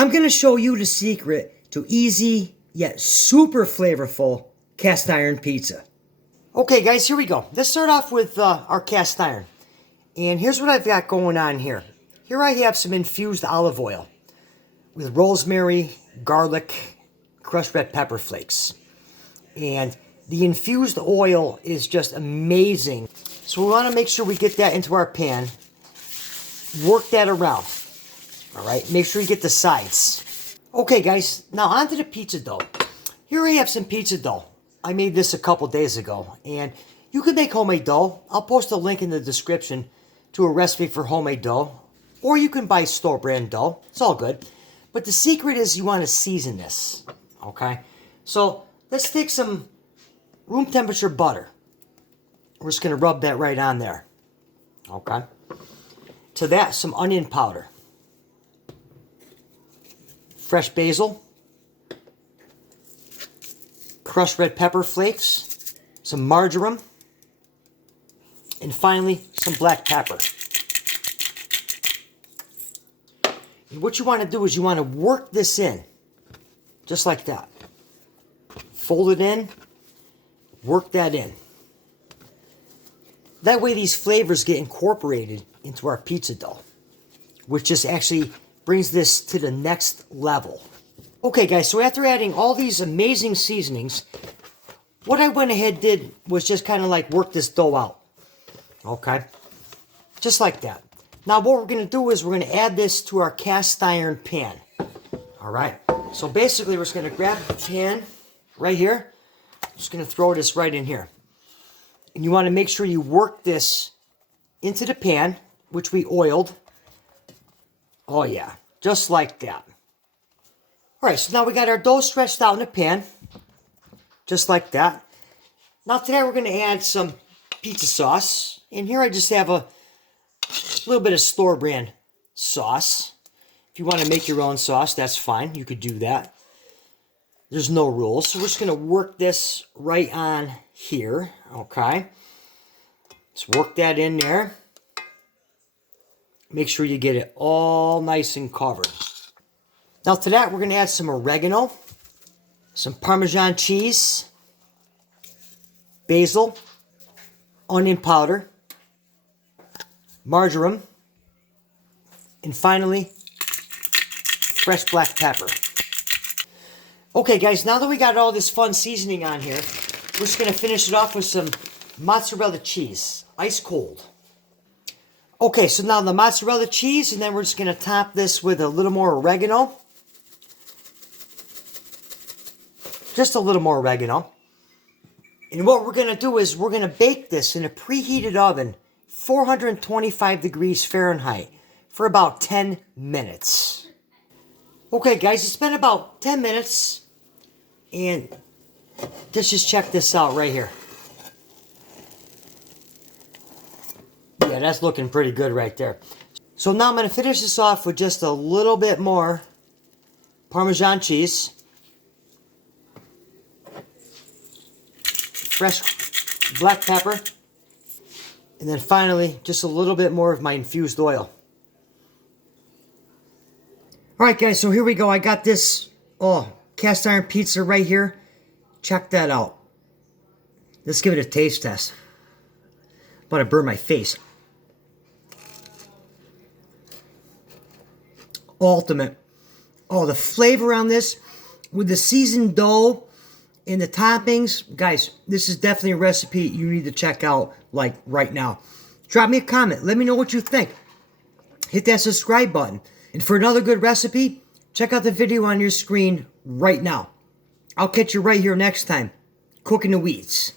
I'm going to show you the secret to easy yet super flavorful cast iron pizza. Okay guys, here we go. Let's start off with our cast iron. And here's what I've got going on here. Here I have some infused olive oil with rosemary, garlic, crushed red pepper flakes. And the infused oil is just amazing. So we want to make sure we get that into our pan. Work that around. Alright, make sure you get the sides. Okay guys, now onto the pizza dough. Here I have some pizza dough. I made this a couple days ago. And you can make homemade dough. I'll post a link in the description to a recipe for homemade dough. Or you can buy store brand dough. It's all good. But the secret is you want to season this. Okay? So let's take some room temperature butter. We're just going to rub that right on there. Okay? To that, some onion powder. Fresh basil. Crushed red pepper flakes. Some marjoram. And finally, some black pepper. And what you want to do is you want to work this in. Just like that. Fold it in. Work that in. That way these flavors get incorporated into our pizza dough. Which just actually brings this to the next level. Okay guys, so after adding all these amazing seasonings, what I went ahead did was just kind of like work this dough out. Okay? Just like that. Now what we're going to do is we're going to add this to our cast iron pan. Alright? So basically we're just going to grab the pan right here. Just going to throw this right in here. And you want to make sure you work this into the pan, which we oiled. Oh yeah, just like that. Alright, so now we got our dough stretched out in the pan. Just like that. Now today we're going to add some pizza sauce. And here I just have a little bit of store brand sauce. If you want to make your own sauce, that's fine. You could do that. There's no rules. So we're just going to work this right on here. Okay. Let's work that in there. Make sure you get it all nice and covered. Now to that, we're going to add some oregano, some Parmesan cheese, basil, onion powder, marjoram, and finally, fresh black pepper. Okay guys, now that we got all this fun seasoning on here, we're just going to finish it off with some mozzarella cheese, ice cold. Okay, so now the mozzarella cheese, and then we're just going to top this with a little more oregano. Just a little more oregano. And what we're going to do is we're going to bake this in a preheated oven, 425 degrees Fahrenheit, for about 10 minutes. Okay guys, it's been about 10 minutes, and let's just check this out right here. Yeah, that's looking pretty good right there. So now I'm going to finish this off with just a little bit more Parmesan cheese. Fresh black pepper. And then finally, just a little bit more of my infused oil. Alright guys, so here we go. I got this cast iron pizza right here. Check that out. Let's give it a taste test. I'm about to burn my face. Ultimate. Oh, the flavor on this with the seasoned dough and the toppings. Guys, this is definitely a recipe you need to check out like right now. Drop me a comment. Let me know what you think. Hit that subscribe button. And for another good recipe, check out the video on your screen right now. I'll catch you right here next time. Cooking the Weeds.